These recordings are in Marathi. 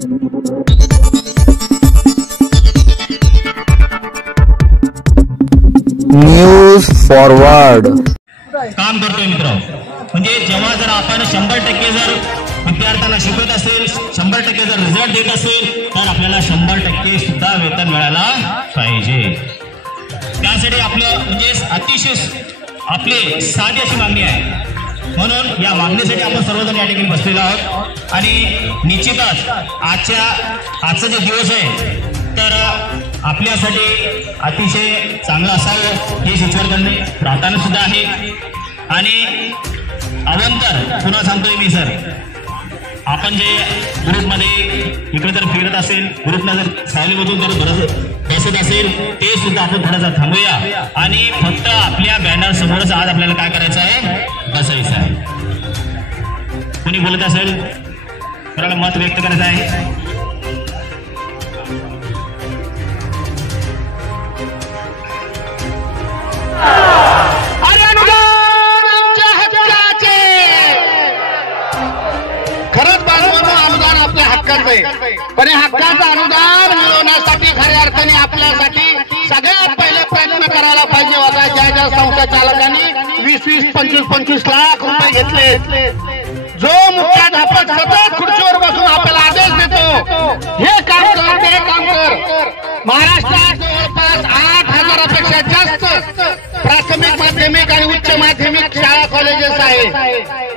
न्यूज फॉरवर्ड काम करतोय मित्र। म्हणजे जेव्हा जर आपण 100% जर विद्यार्थ्यांना शिकवत असेल, 100% जर रिझल्ट देत असेल, तर आपल्याला 100% सुद्धा वेतन मिळायला पाहिजे। त्यासाठी आपलं म्हणजे अतिशय आपली साधी अशी मागणी आहे। म्हणून या मागणीसाठी आपण सर्वजण या ठिकाणी बसलेलो आहोत आणि निश्चितच आजचा जो दिवस आहे तर आपल्यासाठी अतिशय चांगला असावं हे ईश्वरकडे प्रार्थना सुद्धा आहे। आणि अवंतर पुन्हा सांगतोय मी सर, आपण जे ग्रुपमध्ये इकडे जर फिरत असेल, ग्रुपला जर सावलीमधून जर बसत असेल, ते सुद्धा आपण थोडासा थांबूया आणि फक्त आपल्या बॅनर समोरच आज आपल्याला काय करायचं आहे, बसायचं आहे। कोणी बोलत असेल कोणाला मत व्यक्त करायचं आहे? पण हक्काचं अनुदान मिळवण्यासाठी खऱ्या अर्थाने आपल्यासाठी सगळ्यात पहिले प्रयत्न करायला पाहिजे होता। ज्या संस्था चालकांनी 20-20, 25-25 लाख रुपये घेतले, जो मुख्याध्यापक सतत खुर्चीवर बसून आपल्याला आदेश देतो हे काम कर ते काम कर। महाराष्ट्रात जवळपास 8,000पेक्षा जास्त प्राथमिक, माध्यमिक आणि उच्च माध्यमिक शाळा कॉलेजेस आहे।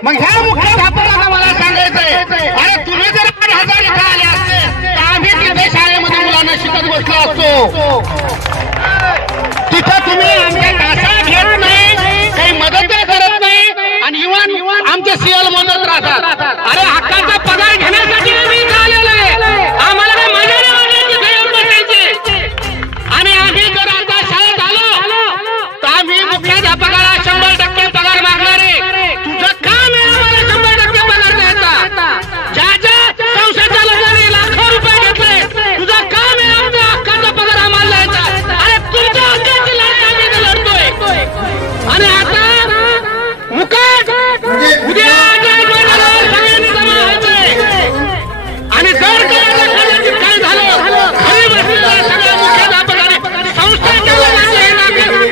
मग ह्या मुख्याध्यापकांना मला सांगायचंय, अरे तुम्ही जर 8,000 इथं आले असते तर आम्ही तिथे शाळेमध्ये मुलांना शिकत बसलो असतो। तिथं तुम्ही आमच्या तासा घेत नाही, काही मदत करत नाही आणि इव्हन आमचे सीएल मदत राहतात। अरे हक्काचा पगार घेण्यासाठी आम्ही इथं आलेलो आहे, आम्हाला काही मजा नाही वाटली तिथे बसायची। आणि आम्ही जर आता शाळेत आलो तर आम्ही मुख्याध्यापकाला 100% पगार मागणार आहे। तुझं काम आहे आम्हाला 100% पगार द्यायचा। ज्या संस्था चालकांनी लाखो रुपये घेतले, तुझं काम आहे आमच्या हक्काचा पगार आम्हाला द्यायचा। अरे तुमच्या हक्काची लढाई आम्ही लढतोय आणि आता मुकाट उद्या सगळ्यांनी जमा व्हायचंय आणि जर काय झालं घरी बसलेल्या सगळ्या मुख्याध्यापकांनी संस्था चालकांना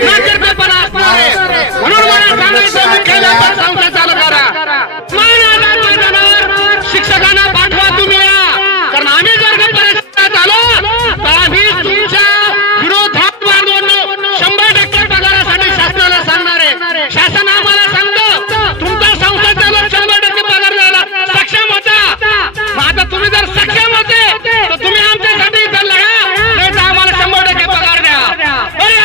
नाकर्तेपणा असणार आहे। म्हणून मला सांगायचं मुख्याध्यापक संस्था चालकांना शिक्षकांना पाठवा तुम्ही या, कारण आम्ही जर का परिस्थितीत आलो तर आम्ही तुमच्या विरोधात मार्गवरून 100% पगारासाठी शासनाला सांगणार आहे। शासन आम्हाला सांगतो तुमचा संस्था चालक 100% पगार द्यायला सक्षम होता। आता तुम्ही जर सक्षम होते तर तुम्ही आमच्यासाठी इथं लढा, नाही तर आम्हाला 100% पगार द्या। अरे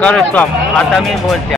करो आता मी बोलते।